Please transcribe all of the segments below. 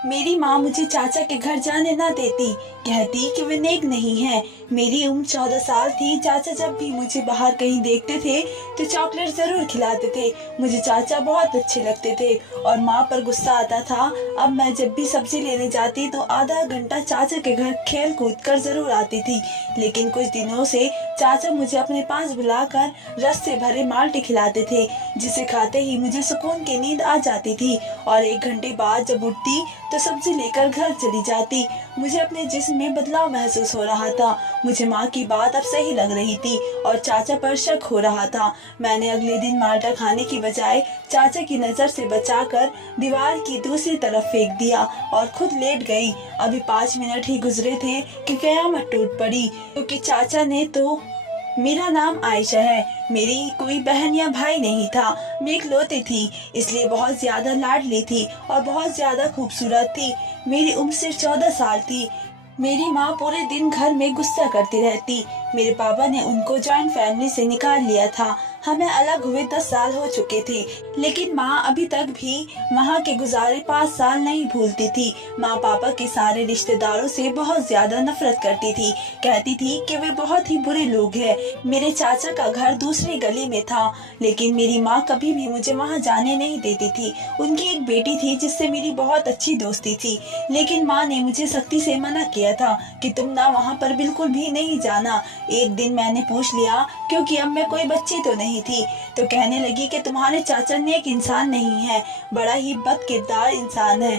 मेरी माँ मुझे चाचा के घर जाने ना देती, कहती कि वे नेक नहीं है। मेरी उम्र 14 साल थी। चाचा जब भी मुझे बाहर कहीं देखते थे तो चॉकलेट जरूर खिलाते थे। मुझे चाचा बहुत अच्छे लगते थे और माँ पर गुस्सा आता था। अब मैं जब भी सब्जी लेने जाती तो आधा घंटा चाचा के घर खेल कूद कर जरूर आती थी। लेकिन कुछ दिनों से चाचा मुझे अपने पास बुलाकर रस से भरे माल्टे खिलाते थे, जिसे खाते ही मुझे सुकून की नींद आ जाती थी। और 1 घंटे बाद जब उठती तो सब्जी लेकर घर चली जाती। मुझे अपने जिस्म में बदलाव महसूस हो रहा था। मुझे माँ की बात अब सही लग रही थी और चाचा पर शक हो रहा था। मैंने अगले दिन माल्टा खाने की बजाय चाचा की नजर से बचाकर दीवार की दूसरी तरफ फेंक दिया और खुद लेट गई। अभी 5 मिनट ही गुजरे थे कि कयामत टूट पड़ी, क्योंकि चाचा ने तो मेरा नाम आयशा है। मेरी कोई बहन या भाई नहीं था। मैं इकलौती थी, इसलिए बहुत ज्यादा लाडली थी और बहुत ज्यादा खूबसूरत थी। मेरी उम्र सिर्फ 14 साल थी। मेरी माँ पूरे दिन घर में गुस्सा करती रहती। मेरे पापा ने उनको जॉइंट फैमिली से निकाल लिया था। हमें अलग हुए 10 साल हो चुके थे, लेकिन माँ अभी तक भी वहाँ के गुजारे 5 साल नहीं भूलती थी। माँ पापा के सारे रिश्तेदारों से बहुत ज्यादा नफरत करती थी। कहती थी कि वे बहुत ही बुरे लोग हैं। मेरे चाचा का घर दूसरी गली में था, लेकिन मेरी माँ कभी भी मुझे वहाँ जाने नहीं देती थी। उनकी एक बेटी थी जिससे मेरी बहुत अच्छी दोस्ती थी, लेकिन माँ ने मुझे सख्ती से मना किया था कि तुम ना वहाँ पर बिल्कुल भी नहीं जाना। एक दिन मैंने पूछ लिया, क्योंकि अब मैं कोई बच्ची तो नहीं थी, तो कहने लगी कि तुम्हारे चाचा नेक इंसान नहीं है, बड़ा ही बदकिरदार इंसान है।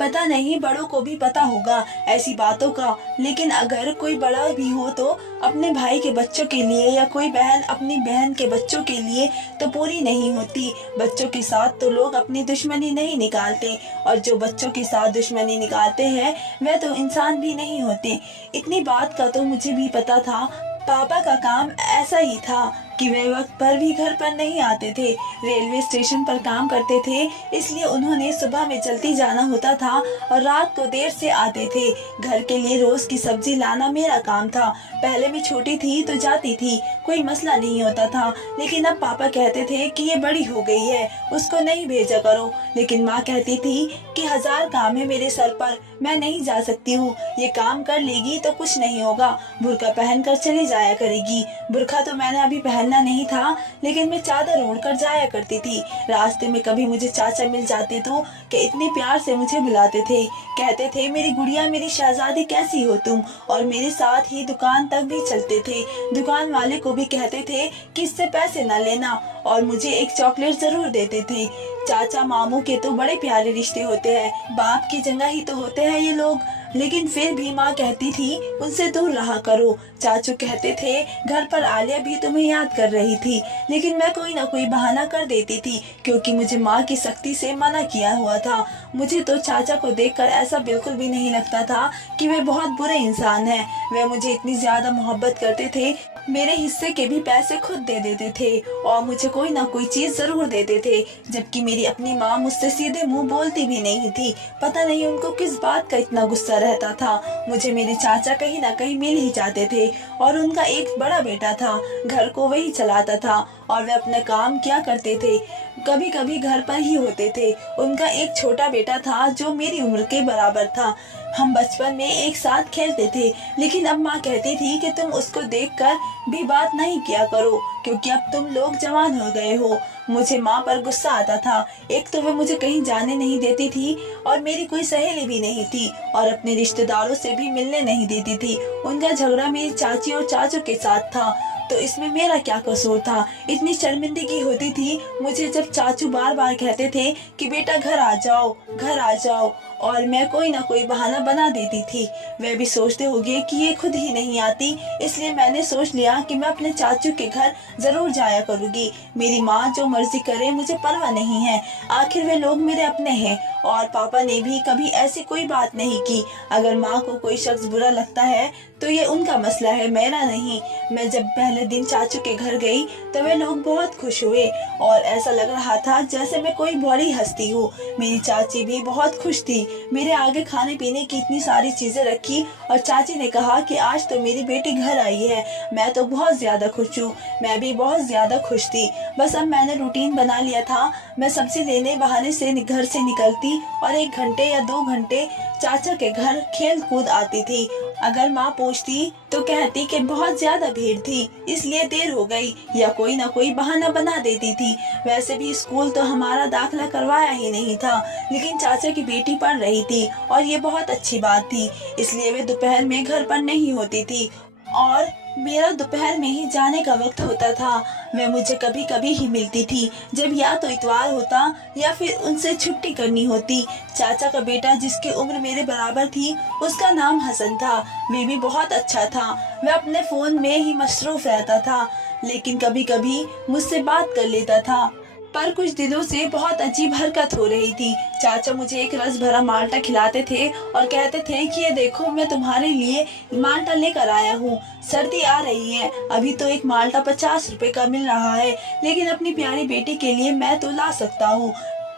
पता नहीं बड़ों को भी पता होगा ऐसी बातों का, लेकिन अगर कोई बड़ा भी हो तो अपने भाई के बच्चों के लिए या कोई बहन अपनी बहन के बच्चों के लिए तो पूरी नहीं होती। बच्चों के साथ तो लोग अपनी दुश्मनी नहीं निकालते, और जो बच्चों के साथ दुश्मनी निकालते हैं वह तो इंसान भी नहीं होते। इतनी बात का तो मुझे भी पता था। पापा का काम ऐसा ही था कि वे वक्त पर भी घर पर नहीं आते थे। रेलवे स्टेशन पर काम करते थे, इसलिए उन्होंने सुबह में जल्दी जाना होता था और रात को देर से आते थे। घर के लिए रोज की सब्जी लाना मेरा काम था। पहले मैं छोटी थी तो जाती थी, कोई मसला नहीं होता था, लेकिन अब पापा कहते थे कि ये बड़ी हो गई है, उसको नहीं भेजा करो। लेकिन माँ कहती थी कि 1000 काम है मेरे सर पर, मैं नहीं जा सकती हूँ। ये काम कर लेगी तो कुछ नहीं होगा, बुर्का पहन कर चली जाया करेगी। बुर्का तो मैंने अभी पहनना नहीं था, लेकिन मैं चादर ओढ़ कर जाया करती थी। रास्ते में कभी मुझे चाचा मिल जाते तो कि इतने प्यार से मुझे बुलाते थे, कहते थे मेरी गुड़िया, मेरी शहजादी, कैसी हो तुम, और मेरे साथ ही दुकान तक भी चलते थे। दुकान वाले को भी कहते थे कि इससे पैसे न लेना, और मुझे एक चॉकलेट जरूर देते थे। चाचा मामू के तो बड़े प्यारे रिश्ते होते हैं, बाप की जगह ही तो होते हैं ये लोग, लेकिन फिर भी माँ कहती थी उनसे दूर रहा करो। चाचू कहते थे घर पर आलिया भी तुम्हें याद कर रही थी, लेकिन मैं कोई ना कोई बहाना कर देती थी, क्योंकि मुझे माँ की सख्ती से मना किया हुआ था। मुझे तो चाचा को देखकर ऐसा बिल्कुल भी नहीं लगता था कि वे बहुत बुरे इंसान हैं। वे मुझे इतनी ज्यादा मोहब्बत करते थे, मेरे हिस्से के भी पैसे खुद दे देते थे और मुझे कोई ना कोई चीज जरूर देते थे, जबकि मेरी अपनी माँ मुझसे सीधे मुंह बोलती भी नहीं थी। पता नहीं उनको किस बात का इतना गुस्सा रहता था। मुझे मेरे चाचा कहीं ना कहीं मिल ही जाते थे, और उनका एक बड़ा बेटा था, घर को वही चलाता था और वे अपने काम क्या करते थे, कभी कभी घर पर ही होते थे। उनका एक छोटा बेटा था जो मेरी उम्र के बराबर था। हम बचपन में एक साथ खेलते थे, लेकिन अब माँ कहती थी कि तुम उसको देखकर भी बात नहीं किया करो, क्योंकि अब तुम लोग जवान हो गए हो। मुझे माँ पर गुस्सा आता था। एक तो वे मुझे कहीं जाने नहीं देती थी, और मेरी कोई सहेली भी नहीं थी, और अपने रिश्तेदारों से भी मिलने नहीं देती थी। उनका झगड़ा मेरी चाची और चाचू के साथ था, तो इसमें मेरा क्या कसूर था। इतनी शर्मिंदगी होती थी मुझे जब चाचू बार बार कहते थे कि बेटा घर आ जाओ, घर आ जाओ, और मैं कोई ना कोई बहाना बना देती थी। वे भी सोचते होंगे कि ये खुद ही नहीं आती, इसलिए मैंने सोच लिया कि मैं अपने चाचू के घर जरूर जाया करूँगी। मेरी माँ जो मर्जी करे, मुझे परवाह नहीं है, आखिर वे लोग मेरे अपने हैं। और पापा ने भी कभी ऐसी कोई बात नहीं की। अगर माँ को कोई शख्स बुरा लगता है तो ये उनका मसला है, मेरा नहीं। मैं जब पहले दिन चाचू के घर गई तो वे लोग बहुत खुश हुए, और ऐसा लग रहा था जैसे मैं कोई बड़ी हस्ती हूँ। मेरी चाची भी बहुत खुश थी मेरे आगे खाने पीने की इतनी सारी चीजें रखी और चाची ने कहा कि आज तो मेरी बेटी घर आई है। मैं तो बहुत ज्यादा खुश हूँ। मैं भी बहुत ज्यादा खुश थी। बस अब मैंने रूटीन बना लिया था। मैं सब्जी लेने बहाने से घर से निकलती और 1 घंटे या 2 घंटे चाचा के घर खेल कूद आती थी। अगर माँ पूछती तो कहती कि बहुत ज्यादा भीड़ थी इसलिए देर हो गई, या कोई ना कोई बहाना बना देती थी। वैसे भी स्कूल तो हमारा दाखिला करवाया ही नहीं था, लेकिन चाचा की बेटी पढ़ रही थी और ये बहुत अच्छी बात थी, इसलिए वे दोपहर में घर पर नहीं होती थी और मेरा दोपहर में ही जाने का वक्त होता था। वे मुझे कभी कभी ही मिलती थी, जब या तो इतवार होता या फिर उनसे छुट्टी करनी होती। चाचा का बेटा जिसकी उम्र मेरे बराबर थी, उसका नाम हसन था। वे भी बहुत अच्छा था। वह अपने फोन में ही मसरूफ रहता था, लेकिन कभी कभी मुझसे बात कर लेता था। पर कुछ दिनों से बहुत अजीब हरकत हो रही थी। चाचा मुझे एक रस भरा माल्टा खिलाते थे और कहते थे कि ये देखो मैं तुम्हारे लिए माल्टा लेकर आया हूँ, सर्दी आ रही है। अभी तो एक माल्टा 50 रुपए का मिल रहा है, लेकिन अपनी प्यारी बेटी के लिए मैं तो ला सकता हूँ।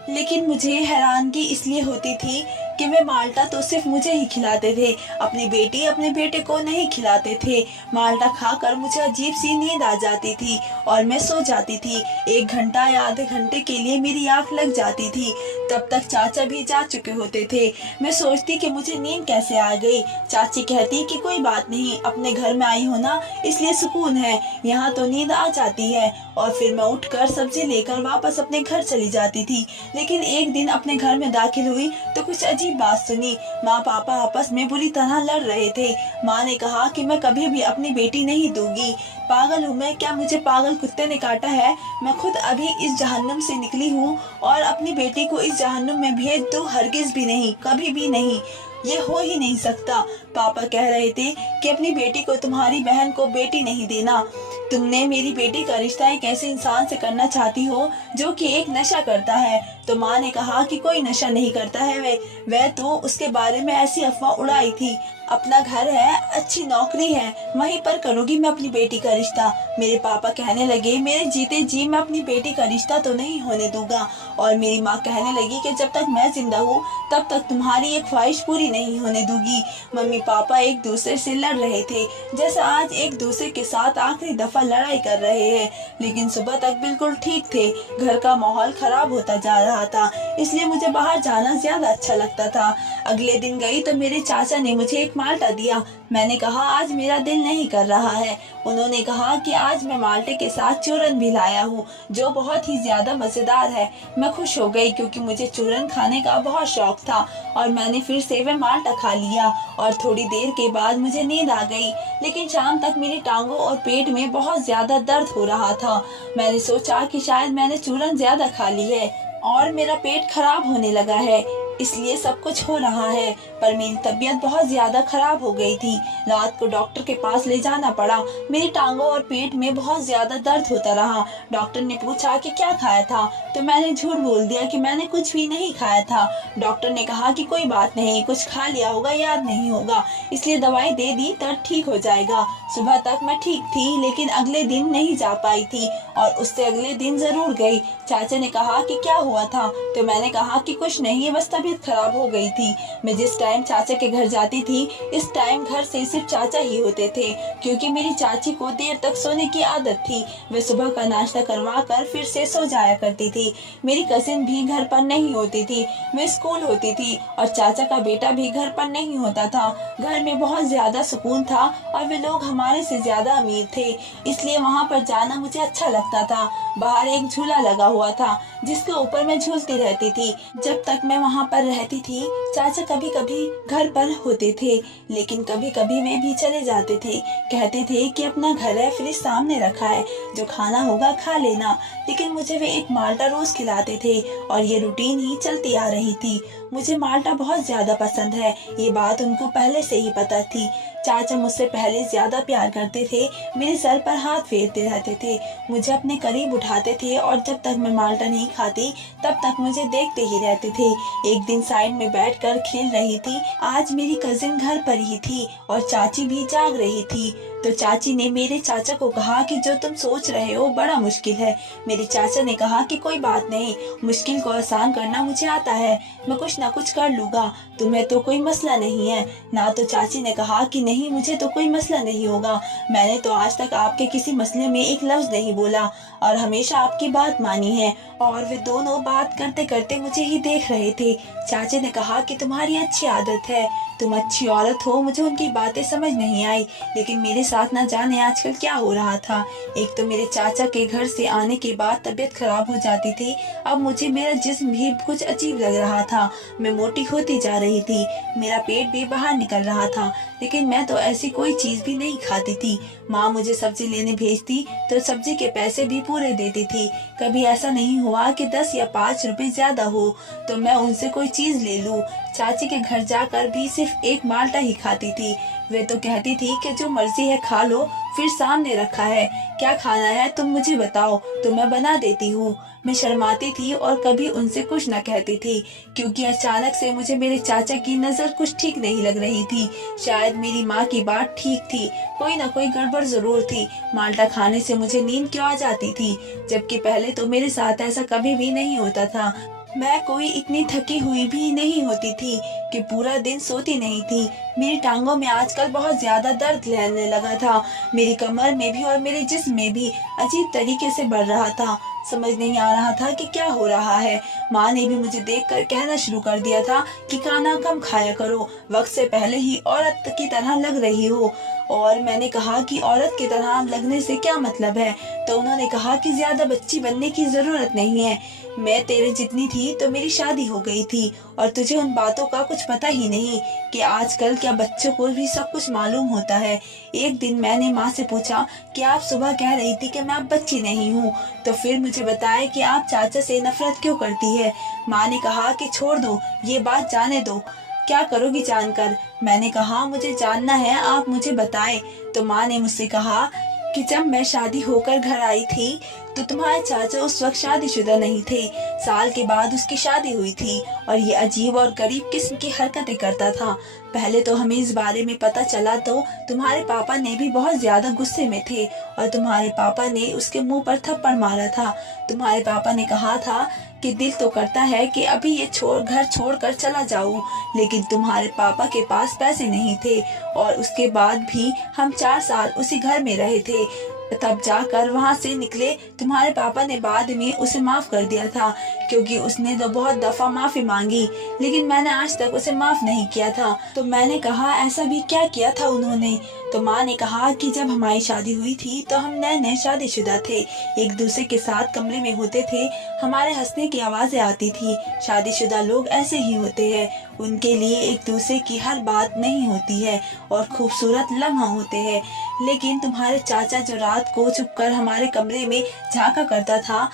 लेकिन मुझे हैरानगी इसलिए होती थी कि वे माल्टा तो सिर्फ मुझे ही खिलाते थे, अपनी बेटी अपने बेटे को नहीं खिलाते थे। माल्टा खाकर मुझे अजीब सी नींद आ जाती थी और मैं सो जाती थी। 1 घंटा या आधे घंटे के लिए मेरी आंख लग जाती थी। तब तक चाचा भी जा चुके होते थे। मैं सोचती कि मुझे नींद कैसे आ गई। चाची कहती कि कोई बात नहीं, अपने घर में आई हो ना, इसलिए सुकून है, यहाँ तो नींद आ जाती है। और फिर मैं उठकर सब्जी लेकर वापस अपने घर चली जाती थी। लेकिन एक दिन अपने घर में दाखिल हुई तो कुछ अजीब बात सुनी। माँ पापा आपस में बुरी तरह लड़ रहे थे। माँ ने कहा कि मैं कभी भी अपनी बेटी नहीं दूंगी। पागल हूँ मैं क्या? मुझे पागल कुत्ते ने काटा है? मैं खुद अभी इस जहन्नुम से निकली हूँ और अपनी बेटी को इस जहन्नुम में भेज दो? हरगिज भी नहीं, कभी भी नहीं, ये हो ही नहीं सकता। पापा कह रहे थे कि अपनी बेटी को तुम्हारी बहन को बेटी नहीं देना। तुमने मेरी बेटी का रिश्ता एक ऐसे इंसान से करना चाहती हो जो कि एक नशा करता है। तो माँ ने कहा कि कोई नशा नहीं करता है वह तो उसके बारे में ऐसी अफवाह उड़ाई थी। अपना घर है, अच्छी नौकरी है, वहीं पर करूंगी मैं अपनी बेटी का रिश्ता। मेरे पापा कहने लगे मेरे जीते जी मैं अपनी बेटी का रिश्ता तो नहीं होने दूंगा। और मेरी माँ कहने लगी कि जब तक मैं जिंदा हूँ तब तक तुम्हारी एक ख्वाहिश पूरी नहीं होने दूंगी। मम्मी पापा एक दूसरे से लड़ रहे थे, जैसे आज एक दूसरे के साथ आखिरी दफा लड़ाई कर रहे हैं। लेकिन सुबह तक बिल्कुल ठीक थे। घर का माहौल खराब होता जा रहा था, इसलिए मुझे बाहर जाना ज्यादा अच्छा लगता था। अगले दिन गई तो मेरे चाचा ने मुझे एक माल्टा दिया। मैंने कहा आज मेरा दिल नहीं कर रहा है। उन्होंने कहा कि आज मैं माल्टे के साथ चूरन भी लाया हूँ, जो बहुत ही ज्यादा मजेदार है। मैं खुश हो गई क्योंकि मुझे चूरन खाने का बहुत शौक था और मैंने फिर से वह माल्टा खा लिया और थोड़ी देर के बाद मुझे नींद आ गई। लेकिन शाम तक मेरी टांगों और पेट में बहुत ज्यादा दर्द हो रहा था। मैंने सोचा कि शायद मैंने चूरन ज्यादा खा ली है और मेरा पेट खराब होने लगा है, इसलिए सब कुछ हो रहा है। पर मेरी तबीयत बहुत ज्यादा खराब हो गई थी। रात को डॉक्टर के पास ले जाना पड़ा। मेरी टांगों और पेट में बहुत ज्यादा दर्द होता रहा। डॉक्टर ने पूछा कि क्या खाया था, तो मैंने झूठ बोल दिया कि मैंने कुछ भी नहीं खाया था। डॉक्टर ने कहा कि कोई बात नहीं, कुछ खा लिया होगा, याद नहीं होगा, इसलिए दवाई दे दी, दर्द ठीक हो जाएगा। सुबह तक मैं ठीक थी, लेकिन अगले दिन नहीं जा पाई थी और उससे अगले दिन जरूर गई। चाचा ने कहा कि क्या हुआ था, तो मैंने कहा कि कुछ नहीं, बस तबीयत खराब हो गई थी। मैं जिस टाइम चाचा के घर जाती थी इस टाइम घर से सिर्फ चाचा ही होते थे, क्योंकि मेरी चाची को देर तक सोने की आदत थी। वे सुबह का नाश्ता करवा कर फिर से सो जाया करती थी। मेरी कजिन भी घर पर नहीं होती थी, वे स्कूल होती थी और चाचा का बेटा भी घर पर नहीं होता था। घर में बहुत ज्यादा सुकून था और वे लोग हमारे से ज्यादा अमीर थे, इसलिए वहाँ पर जाना मुझे अच्छा लगता था। बाहर एक झूला लगा हुआ था जिसके ऊपर मैं झूलती रहती थी। जब तक मैं वहाँ पर रहती थी चाचा कभी कभी घर पर होते थे, लेकिन कभी कभी वे भी चले जाते थे। कहते थे कि अपना घर है, फ्रिज सामने रखा है, जो खाना होगा खा लेना। लेकिन मुझे वे एक माल्टा रोज खिलाते थे और ये रूटीन ही चलती आ रही थी। मुझे माल्टा बहुत ज्यादा पसंद है, ये बात उनको पहले से ही पता थी। चाचा मुझसे पहले ज्यादा प्यार करते थे, मेरे सर पर हाथ फेरते रहते थे, मुझे अपने करीब उठाते थे और जब तक मैं माल्टा नहीं खाती तब तक मुझे देखते ही रहते थे। एक दिन साइड में बैठकर खेल रही थी। आज मेरी कजिन घर पर ही थी और चाची भी जाग रही थी। तो चाची ने मेरे चाचा को कहा कि जो तुम सोच रहे हो बड़ा मुश्किल है। मेरे चाचा ने कहा कि कोई बात नहीं, मुश्किल को आसान करना मुझे आता है, मैं कुछ ना कुछ कर लूँगा, तुम्हें तो कोई मसला नहीं है ना। तो चाची ने कहा कि नहीं, मुझे तो कोई मसला नहीं होगा, मैंने तो आज तक आपके किसी मसले में एक लफ्ज़ नहीं बोला और हमेशा आपकी बात मानी है। और वे दोनों बात करते करते मुझे ही देख रहे थे। चाचा ने कहा कि तुम्हारी अच्छी आदत है, तुम अच्छी औरत हो। मुझे उनकी बातें समझ नहीं आई, लेकिन मेरे साथ ना जाने आजकल क्या हो रहा था। एक तो मेरे चाचा के घर से आने के बाद तबीयत खराब हो जाती थी, अब मुझे मेरा जिस्म भी कुछ अजीब लग रहा था, मैं मोटी होती जा रही थी, मेरा पेट भी बाहर निकल रहा था, लेकिन मैं तो ऐसी कोई चीज़ भी नहीं खाती थी। माँ मुझे सब्जी लेने भेजती तो सब्जी के पैसे भी पूरे देती थी। कभी ऐसा नहीं हुआ कि 10 या 5 रुपए ज्यादा हो तो मैं उनसे कोई चीज़ ले लूँ। चाची के घर जाकर भी सिर्फ एक माल्टा ही खाती थी। वे तो कहती थी कि जो मर्जी है खा लो, फिर सामने रखा है, क्या खाना है तुम मुझे बताओ तो मैं बना देती हूँ। मैं शर्माती थी और कभी उनसे कुछ न कहती थी, क्योंकि अचानक से मुझे मेरे चाचा की नज़र कुछ ठीक नहीं लग रही थी। शायद मेरी माँ की बात ठीक थी, कोई ना कोई गड़बड़ जरूर थी। माल्टा खाने से मुझे नींद क्यों आ जाती थी, जबकि पहले तो मेरे साथ ऐसा कभी भी नहीं होता था। मैं कोई इतनी थकी हुई भी नहीं होती थी कि पूरा दिन सोती नहीं थी। मेरी टांगों में आजकल बहुत ज्यादा दर्द रहने लगा था, मेरी कमर में भी और मेरे जिस्म में भी अजीब तरीके से बढ़ रहा था। समझ नहीं आ रहा था कि क्या हो रहा है। माँ ने भी मुझे देखकर कहना शुरू कर दिया था कि खाना कम खाया करो, वक्त से पहले ही औरत की तरह लग रही हो। और मैंने कहा कि औरत की तरह लगने से क्या मतलब है। तो उन्होंने कहा कि ज्यादा बच्ची बनने की जरूरत नहीं है, मैं तेरे जितनी थी तो मेरी शादी हो गई थी और तुझे उन बातों का कुछ पता ही नहीं कि आजकल क्या बच्चों को भी सब कुछ मालूम होता है। एक दिन मैंने माँ से पूछा कि आप सुबह कह रही थी कि मैं अब बच्ची नहीं हूँ, तो फिर मुझे बताया कि आप चाचा से नफरत क्यों करती है। माँ ने कहा कि छोड़ दो, ये बात जाने दो, क्या करोगी जानकर। मैंने कहा मुझे जानना है, आप मुझे बताएं। तो माँ ने मुझसे कहा कि जब मैं शादी होकर घर आई थी तो तुम्हारे चाचा उस वक्त शादीशुदा नहीं थे, साल के बाद उसकी शादी हुई थी और ये अजीब और गरीब किस्म की हरकतें करता था। पहले तो हमें इस बारे में पता चला तो तुम्हारे पापा ने भी बहुत ज्यादा गुस्से में थे और तुम्हारे पापा ने उसके मुंह पर थप्पड़ मारा था। तुम्हारे पापा ने कहा था कि दिल तो करता है कि अभी ये घर छोड़कर चला जाऊं, लेकिन तुम्हारे पापा के पास पैसे नहीं थे और उसके बाद भी हम 4 साल उसी घर में रहे थे। तब जाकर वहाँ से निकले। तुम्हारे पापा ने बाद में उसे माफ कर दिया था, क्योंकि उसने तो बहुत दफा माफी मांगी, लेकिन मैंने आज तक उसे माफ नहीं किया था। तो मैंने कहा ऐसा भी क्या किया था उन्होंने। तो माँ ने कहा कि जब हमारी शादी हुई थी तो हम नए नए शादीशुदा थे, एक दूसरे के साथ कमरे में होते थे, हमारे हंसने की आवाजें आती थी। शादीशुदा लोग ऐसे ही होते हैं, उनके लिए एक दूसरे की हर बात नहीं होती है और खूबसूरत लम्हा होते हैं। लेकिन तुम्हारे चाचा जो रात को छुपकर हमारे कमरे में झांका करता था,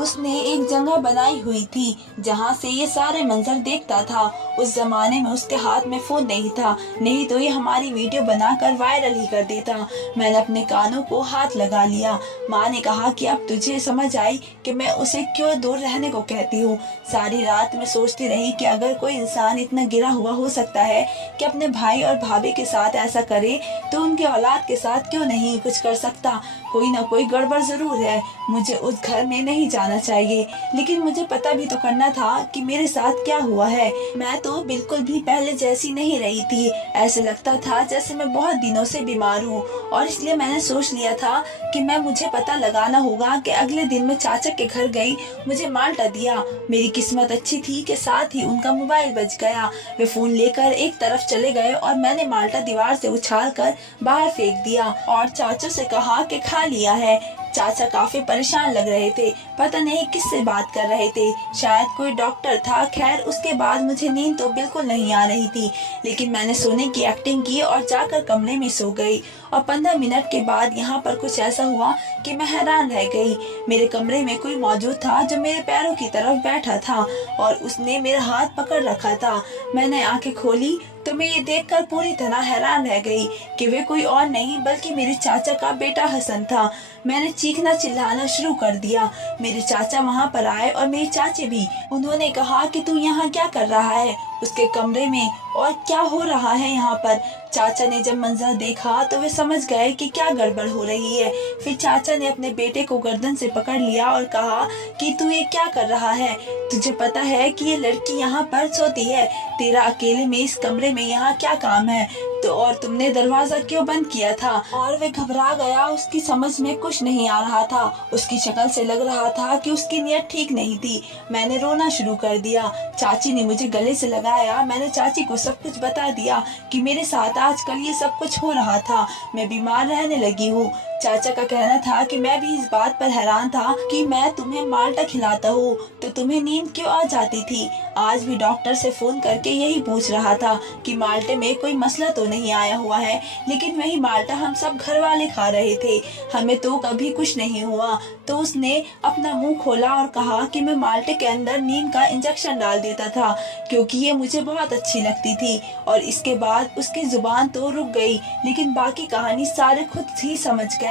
उसने एक जगह बनाई हुई थी जहाँ से ये सारे मंजर देखता था। उस जमाने में उसके हाथ में फोन नहीं था, नहीं तो ये हमारी वीडियो बनाकर वायरल ही कर देता। मैंने अपने कानों को हाथ लगा लिया। माँ ने कहा कि अब तुझे समझ आई कि मैं उसे क्यों दूर रहने को कहती हूँ। सारी रात मैं सोचती रही कि अगर कोई इंसान इतना गिरा हुआ हो सकता है कि अपने भाई और भाभी के साथ ऐसा करे, तो उनके औलाद के साथ क्यों नहीं कुछ कर सकता। कोई ना कोई गड़बड़ जरूर है, मुझे उस घर में नहीं जाना चाहिए, लेकिन मुझे पता भी तो करना था कि मेरे साथ क्या हुआ है। मैं तो बिल्कुल भी पहले जैसी नहीं रही थी, ऐसे लगता था जैसे मैं बहुत दिनों से बीमार हूँ। और इसलिए मैंने सोच लिया था कि मुझे पता लगाना होगा कि अगले दिन मैं चाचा के घर गई, मुझे माल्टा दिया। मेरी किस्मत अच्छी थी कि साथ ही उनका मोबाइल बज गया। वे फोन लेकर एक तरफ चले गए और मैंने माल्टा दीवार से उछाल कर बाहर फेंक दिया और चाचा से कहा कि खा लिया है। चाचा काफी परेशान लग रहे थे, पता नहीं किससे बात कर रहे थे, शायद कोई डॉक्टर था। खैर उसके बाद मुझे नींद तो बिल्कुल नहीं आ रही थी, लेकिन मैंने सोने की एक्टिंग की और जाकर कमरे में सो गई। और 15 मिनट के बाद यहाँ पर कुछ ऐसा हुआ कि मैं हैरान रह गई। मेरे कमरे में कोई मौजूद था जो मेरे पैरों की तरफ बैठा था और उसने मेरा हाथ पकड़ रखा था। मैंने आंखें खोली तो मैं ये देखकर पूरी तरह हैरान रह गई कि वे कोई और नहीं बल्कि मेरे चाचा का बेटा हसन था। मैंने चीखना चिल्लाना शुरू कर दिया। मेरे चाचा वहाँ पर आए और मेरे चाचे भी। उन्होंने कहा कि तू यहाँ क्या कर रहा है। उसके कमरे में और क्या हो रहा है यहाँ पर। चाचा ने जब मंजर देखा तो वे समझ गए कि क्या गड़बड़ हो रही है। फिर चाचा ने अपने बेटे को गर्दन से पकड़ लिया और कहा कि तू ये क्या कर रहा है? तुझे पता है कि ये लड़की यहाँ पर सोती है, तेरा अकेले में इस कमरे में यहाँ क्या काम है? तो और तुमने दरवाजा क्यों बंद किया था? और वे घबरा गया, उसकी समझ में कुछ नहीं आ रहा था। उसकी शक्ल से लग रहा था कि उसकी नीयत ठीक नहीं थी। मैंने रोना शुरू कर दिया। चाची ने मुझे गले से लगाया। मैंने चाची को सब कुछ बता दिया कि मेरे साथ आजकल ये सब कुछ हो रहा था, मैं बीमार रहने लगी हूँ। चाचा का कहना था कि मैं भी इस बात पर हैरान था कि मैं तुम्हें माल्टा खिलाता हूँ तो तुम्हें नींद क्यों आ जाती थी। आज भी डॉक्टर से फोन करके यही पूछ रहा था कि माल्टे में कोई मसला तो नहीं आया हुआ है, लेकिन वही माल्टा हम सब घर वाले खा रहे थे, हमें तो कभी कुछ नहीं हुआ। तो उसने अपना मुंह खोला और कहा कि मैं माल्टे के अंदर नीम का इंजेक्शन डाल देता था क्योंकि ये मुझे बहुत अच्छी लगती थी। और इसके बाद उसकी जुबान तो रुक गई, लेकिन बाकी कहानी सारे खुद ही समझ गए।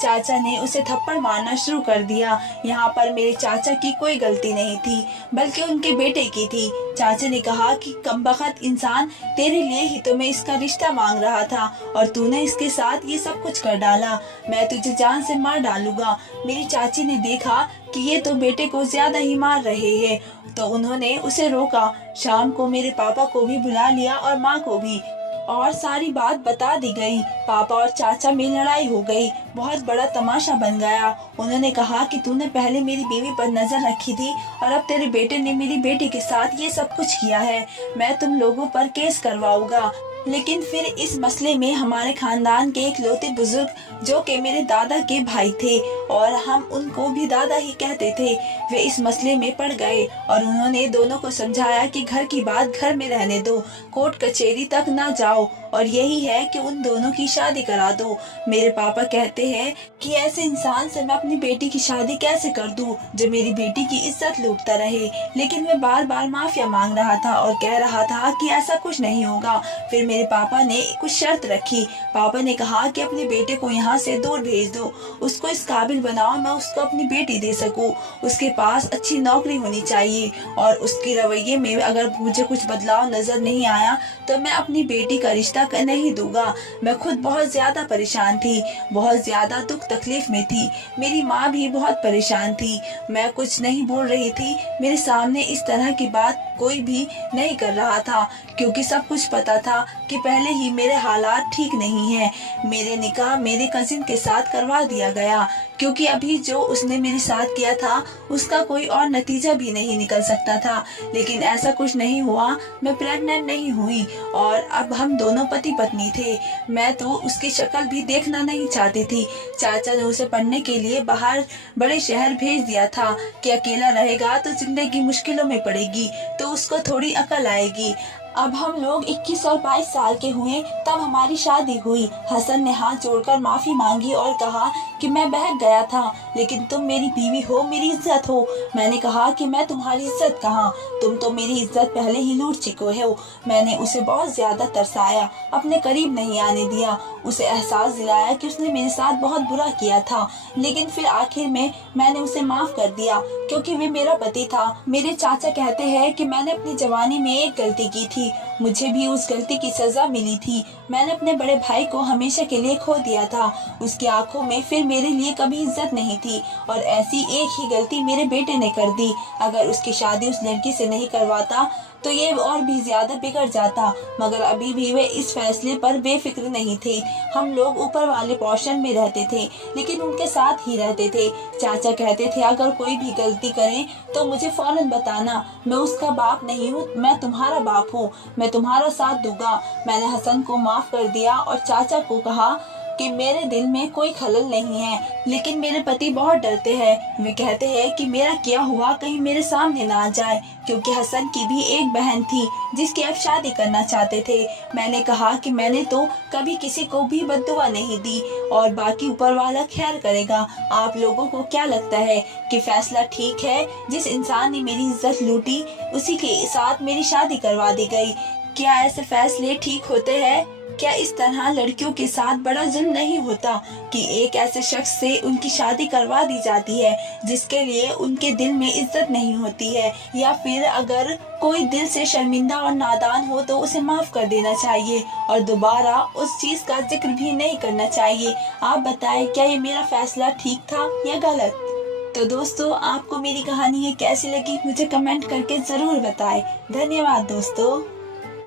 चाचा ने उसे थप्पड़ मारना शुरू कर दिया। यहाँ पर मेरे चाचा की कोई गलती नहीं थी, बल्कि उनके बेटे की थी। चाचा ने कहा कि कमबख्त इंसान, तेरे लिए ही तो मैं इसका रिश्ता मांग रहा था और तूने इसके साथ ये सब कुछ कर डाला, मैं तुझे जान से मार डालूंगा। मेरी चाची ने देखा कि ये तो बेटे को ज्यादा ही मार रहे हैं, तो उन्होंने उसे रोका। शाम को मेरे पापा को भी बुला लिया और माँ को भी, और सारी बात बता दी गई। पापा और चाचा में लड़ाई हो गई, बहुत बड़ा तमाशा बन गया। उन्होंने कहा कि तूने पहले मेरी बीवी पर नजर रखी थी और अब तेरे बेटे ने मेरी बेटी के साथ ये सब कुछ किया है, मैं तुम लोगों पर केस करवाऊंगा। लेकिन फिर इस मसले में हमारे खानदान के इकलौते बुजुर्ग जो कि मेरे दादा के भाई थे और हम उनको भी दादा ही कहते थे, वे इस मसले में पड़ गए और उन्होंने दोनों को समझाया कि घर की बात घर में रहने दो, कोर्ट कचहरी तक ना जाओ, और यही है कि उन दोनों की शादी करा दो। मेरे पापा कहते हैं कि ऐसे इंसान से मैं अपनी बेटी की शादी कैसे कर दूं जो मेरी बेटी की इज्जत लूटता रहे। लेकिन मैं बार बार माफिया मांग रहा था और कह रहा था कि ऐसा कुछ नहीं होगा। फिर मेरे पापा ने कुछ शर्त रखी। पापा ने कहा कि अपने बेटे को यहाँ से दूर भेज दो, उसको इस काबिल बनाओ मैं उसको अपनी बेटी दे सकूं, उसके पास अच्छी नौकरी होनी चाहिए और उसके रवैये में अगर मुझे कुछ बदलाव नजर नहीं आया तो मैं अपनी बेटी का रिश्ता नहीं दूंगा। मैं खुद बहुत ज्यादा परेशान थी, बहुत ज्यादा दुख तकलीफ में थी। मेरी माँ भी बहुत परेशान थी। मैं कुछ नहीं बोल रही थी, मेरे सामने इस तरह की बात कोई भी नहीं कर रहा था क्योंकि सब कुछ पता था कि पहले ही मेरे हालात ठीक नहीं है। मेरे निकाह मेरे कजिन के साथ करवा दिया गया क्योंकि अभी जो उसने मेरे साथ किया था उसका कोई और नतीजा भी नहीं निकल सकता था। लेकिन ऐसा कुछ नहीं हुआ, मैं प्रेग्नेंट नहीं हुई और अब हम दोनों पति पत्नी थे। मैं तो उसकी शक्ल भी देखना नहीं चाहती थी। चाचा ने उसे पढ़ने के लिए बाहर बड़े शहर भेज दिया था कि अकेला रहेगा तो जिंदगी मुश्किलों में पड़ेगी, तो उसको थोड़ी अकल आएगी। अब हम लोग 21 और 22 साल के हुए तब हमारी शादी हुई। हसन ने हाथ जोड़कर माफी मांगी और कहा कि मैं बहक गया था, लेकिन तुम मेरी बीवी हो, मेरी इज्जत हो। मैंने कहा कि मैं तुम्हारी इज्जत कहाँ, तुम तो मेरी इज्जत पहले ही लूट चुके हो। मैंने उसे बहुत ज्यादा तरसाया, अपने करीब नहीं आने दिया, उसे एहसास दिलाया कि उसने मेरे साथ बहुत बुरा किया था, लेकिन फिर आखिर में मैंने उसे माफ कर दिया क्योंकि वे मेरा पति था। मेरे चाचा कहते हैं कि मैंने अपनी जवानी में एक गलती की थी, मुझे भी उस गलती की सजा मिली थी। मैंने अपने बड़े भाई को हमेशा के लिए खो दिया था, उसकी आंखों में फिर मेरे लिए कभी इज्जत नहीं थी और ऐसी एक ही गलती मेरे बेटे ने कर दी। अगर उसकी शादी उस लड़की से नहीं करवाता तो ये और भी ज्यादा बिगड़ जाता, मगर अभी भी वे इस फैसले पर बेफिक्र नहीं थे। हम लोग ऊपर वाले पोर्शन में रहते थे लेकिन उनके साथ ही रहते थे। चाचा कहते थे अगर कोई भी गलती करे तो मुझे फौरन बताना, मैं उसका बाप नहीं हूँ, मैं तुम्हारा बाप हूँ, मैं तुम्हारा साथ दूंगा। मैंने हसन को माफ कर दिया और चाचा को कहा कि मेरे दिल में कोई खलल नहीं है, लेकिन मेरे पति बहुत डरते हैं। वे कहते हैं कि मेरा किया हुआ कहीं मेरे सामने ना आ जाए, क्योंकि हसन की भी एक बहन थी जिसकी अब शादी करना चाहते थे। मैंने कहा कि मैंने तो कभी किसी को भी बद्दुआ नहीं दी और बाकी ऊपर वाला खैर करेगा। आप लोगों को क्या लगता है कि फैसला ठीक है? जिस इंसान ने मेरी इज्जत लूटी उसी के साथ मेरी शादी करवा दी गई। क्या ऐसे फैसले ठीक होते हैं? क्या इस तरह लड़कियों के साथ बड़ा जुल्म नहीं होता कि एक ऐसे शख्स से उनकी शादी करवा दी जाती है जिसके लिए उनके दिल में इज्जत नहीं होती है? या फिर अगर कोई दिल से शर्मिंदा और नादान हो तो उसे माफ कर देना चाहिए और दोबारा उस चीज का जिक्र भी नहीं करना चाहिए। आप बताएं, क्या ये मेरा फैसला ठीक था या गलत? तो दोस्तों, आपको मेरी कहानी ये कैसी लगी मुझे कमेंट करके जरूर बताएं। धन्यवाद दोस्तों।